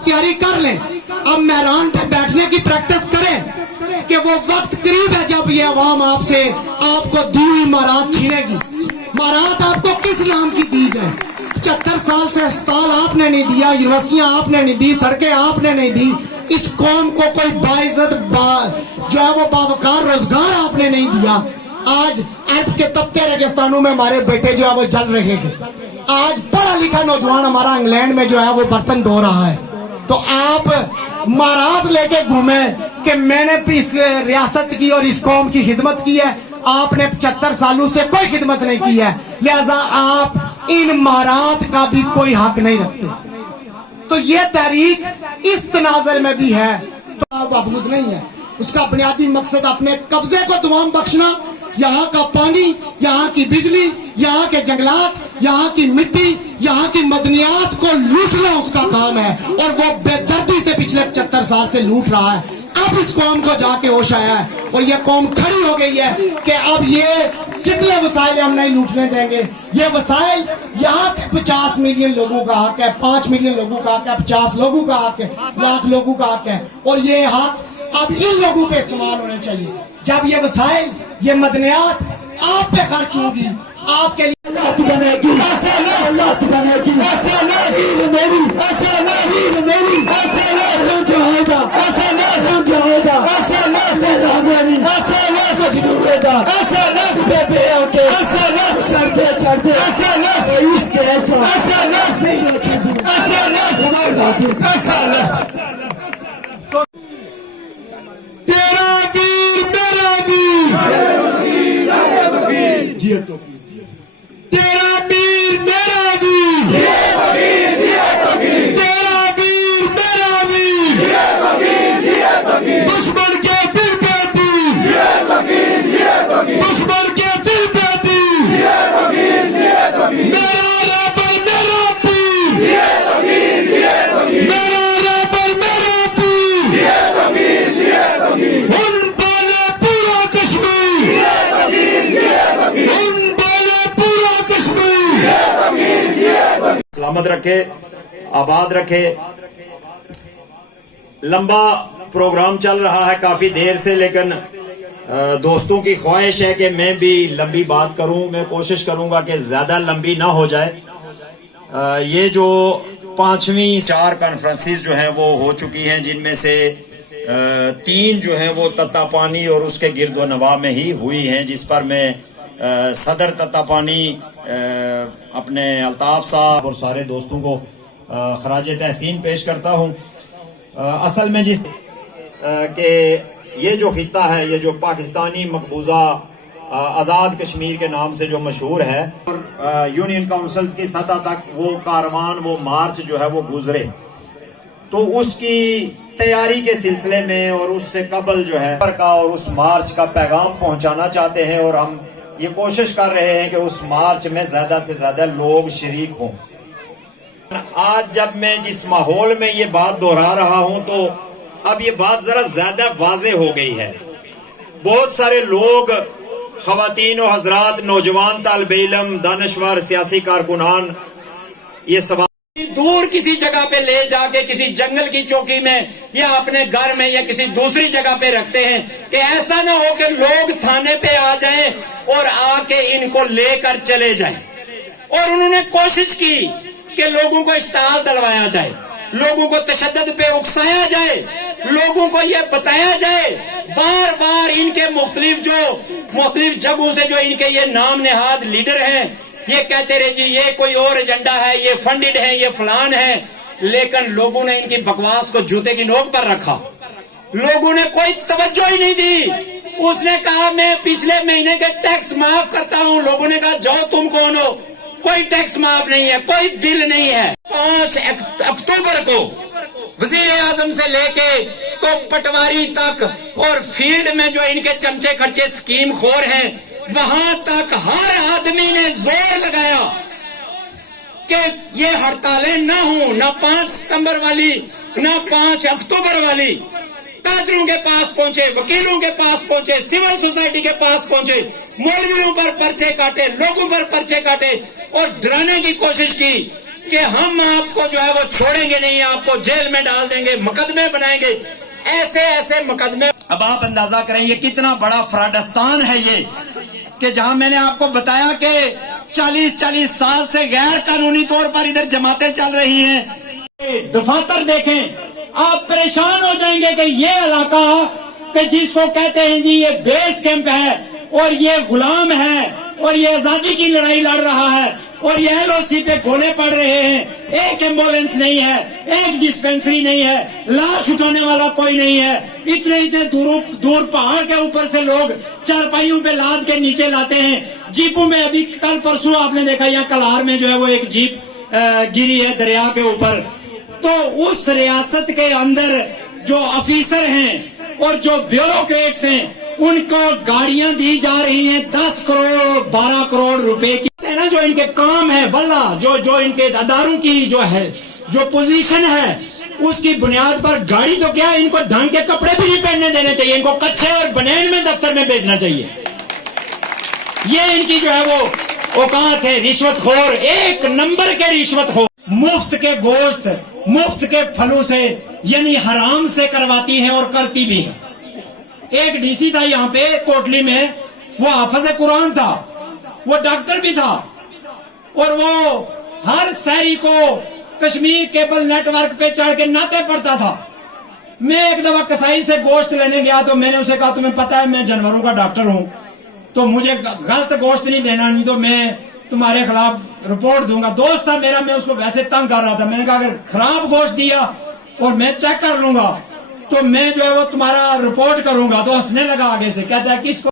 आप तैयारी कर लें, अब मैदान पे बैठने की प्रैक्टिस करें कि वो वक्त करीब है जब ये अवाम आपसे आपको दी हुई इमारत छीनेगी। इमारत आपको किस नाम की दी जाए? 75 साल से अस्पताल आपने नहीं दिया, यूनिवर्सिटियां आपने नहीं दी, सड़कें आपने नहीं दी, इस कौम को कोई बाइज्जत जो है वो बावकार रोजगार आपने नहीं दिया। आज अरब के तपते रेगिस्तानों में हमारे बेटे जो है वो जल रहे हैं। आज पढ़ा लिखा नौजवान हमारा इंग्लैंड में जो है वो बर्तन धो रहा है। तो आप मारात लेके घूमे कि मैंने इस रियासत की और इस कौम की खिदमत की है। आपने 75 सालों से कोई खिदमत नहीं की है, लिहाजा आप इन मारात का भी कोई हक नहीं रखते। तो ये तहरीक इस तनाज़ुर में भी है तो मबूद नहीं है। उसका बुनियादी मकसद अपने कब्जे को तमाम बख्शना, यहाँ का पानी, यहाँ की बिजली, यहाँ के जंगलात, यहाँ की मिट्टी, यहाँ की मदनियात को लूटना उसका काम है और वो बेदर्दी से पिछले 75 साल से लूट रहा है। अब इस कौम को जाके होश आया है और ये कौम खड़ी हो गई है कि अब ये जितने वसाइल हम नहीं लूटने देंगे। ये वसाइल यहाँ के 50 मिलियन लोगों का हक है, 5 मिलियन लोगों का हक है, 50 लोगों का हक है, लाख लोगों का हक है और ये हक अब इन लोगों पे इस्तेमाल होने चाहिए। जब ये वसाइल, ये मदनियात आप पे खर्च होगी, आपके लिए तेरा वीर मेरा वीर, तेरा वीर मेरा वीर, दुश्मन के दिल पे तीर, दुश्मन के दिल पे तीर, मेरा रबर मेरा पीर, मेरा रबर मेरा पीर, उन बोले पूरा कश्मीर, सलामत रखे, आबाद रखे। लंबा प्रोग्राम चल रहा है काफी देर से, लेकिन दोस्तों की ख्वाहिश है कि मैं भी लंबी बात करूं। मैं कोशिश करूंगा कि ज्यादा लंबी ना हो जाए। ये जो 5वीं 4 कॉन्फ्रेंसेस जो हैं वो हो चुकी हैं, जिनमें से 3 जो हैं वो तत्ता पानी और उसके गिर्द व नवा में ही हुई हैं, जिस पर मैं सदर तत्ता पानी अपने अल्ताफ साहब और सारे दोस्तों को खराज तहसीन पेश करता हूँ। असल में जिस के ये जो खित्ता है, ये जो पाकिस्तानी मकबूजा आज़ाद कश्मीर के नाम से जो मशहूर है, और यूनियन काउंसिल्स की सतह तक वो कारवान, वो मार्च जो है वो गुजरे, तो उसकी तैयारी के सिलसिले में और उससे कबल जो है और उस मार्च का पैगाम पहुंचाना चाहते हैं और हम ये कोशिश कर रहे हैं कि उस मार्च में ज्यादा से ज्यादा लोग शरीक हों। आज जब मैं जिस माहौल में ये बात दोहरा रहा हूं तो अब ये बात जरा ज्यादा वाज़ेह हो गई है। बहुत सारे लोग, ख़वातीन और हजरात, नौजवान तालिब इल्म, दानिशवर, सियासी कारकुनान, ये सवाल दूर किसी जगह पे ले जाके किसी जंगल की चौकी में या अपने घर में या किसी दूसरी जगह पे रखते हैं कि ऐसा ना हो कि लोग थाने पे आ जाएं और आके इनको लेकर चले जाएं। और उन्होंने कोशिश की कि लोगों को इश्तिहार दिलवाया जाए, लोगों को तशद्दुद पे उकसाया जाए, लोगों को ये बताया जाए, बार बार इनके मुख्तलिफ जगहों से जो इनके ये नाम नेहाद लीडर हैं ये कहते रहे जी ये कोई और एजेंडा है, ये फंडेड है, ये फलान है, लेकिन लोगों ने इनकी बकवास को जूते की नोक पर रखा। लोगों ने कोई तवज्जो ही नहीं दी। उसने कहा मैं पिछले महीने के टैक्स माफ करता हूं। लोगों ने कहा जाओ तुम कौन हो, कोई टैक्स माफ नहीं है, कोई बिल नहीं है। 5 अक्टूबर को वजीर आजम से लेके तो पटवारी तक और फील्ड में जो इनके चमचे खर्चे स्कीम खोर हैं, वहां तक हर आदमी ने जोर लगाया कि ये हड़तालें ना हो, ना 5 सितंबर वाली, ना 5 अक्टूबर वाली। ताजरों के पास पहुंचे, वकीलों के पास पहुंचे, सिविल सोसाइटी के पास पहुंचे, मौलवियों पर पर्चे काटे, लोगों पर पर्चे काटे और डराने की कोशिश की। کہ ہم آپ کو جو ہے وہ چھوڑیں گے نہیں, آپ کو جیل میں ڈال دیں گے, مقدمے بنائیں گے. ایسے ایسے مقدمے. اب آپ اندازہ کریں یہ کتنا بڑا فراڈستان ہے یہ, کہ جہاں میں نے آپ کو بتایا کہ 40 سال سے غیر قانونی طور پر ادھر جماعتیں چل رہی ہیں. دفاتر دیکھیں, آپ پریشان ہو جائیں گے کہ یہ علاقہ کہ جس کو کہتے ہیں جی یہ بیس کیمپ ہے اور یہ غلام ہے اور یہ آزادی کی لڑائی لڑ رہا ہے اور یہ ایل او سی پہ گولے پڑ رہے ہیں, ایک ایمبولینس نہیں ہے, ایک ڈسپینسری نہیں ہے, لاش اٹھانے والا کوئی نہیں ہے, اتنے دور پہاڑ کے اوپر سے لوگ چارپائیوں پہ لاد کے نیچے لاتے ہیں, جیپوں میں. ابھی کل پرسوں آپ نے دیکھا یہاں کلار میں جو ہے وہ ایک جیپ گری ہے دریا کے اوپر. تو اس ریاست کے اندر جو افیسر ہیں اور جو بیوروکریٹس ہیں ان کو گاڑیاں دی جا رہی ہیں 10 کروڑ 12 کروڑ روپے کی. نا جو ان کے کام ہے واللہ جو ان کے اداروں کی جو پوزیشن ہے اس کی بنیاد پر گاڑی تو کیا, ان کو ڈھنگ کے کپڑے بھی نہیں پہننے دینے چاہیے, ان کو کچھے اور بنین میں دفتر میں بھیجنا چاہیے. یہ ان کی جو ہے وہ اوقات ہے. رشوت خور, ایک نمبر کے رشوت خور. مفت کے گوشت مفت کے پھلوں سے یعنی حرام سے کرواتی ہیں اور کرتی بھی ہے. ایک ڈی سی تھا یہاں پہ کوٹلی میں, وہ حافظ قرآن تھا, وہ ڈاکٹر بھی تھا, اور وہ ہر سحری کو کشمیر کیبل نیٹ ورک پہ چڑھ کے نعتیں پڑھتا تھا. میں ایک دفعہ کسائی سے گوشت لینے گیا تو میں نے اسے کہا تمہیں پتا ہے میں جانوروں کا ڈاکٹر ہوں تو مجھے غلط گوشت نہیں دینا, نہیں تو میں تمہارے خلاف رپورٹ دوں گا. دوست تھا میرا, میں اس کو ویسے تنگ کر رہا تھا. میں نے کہا اگر خراب گوشت دیا اور میں چیک کر لوں گا تو میں جو ہے وہ تمہارا رپورٹ کروں گا. تو ہنسنے لگا آگے سے, کہتا ہے کس کو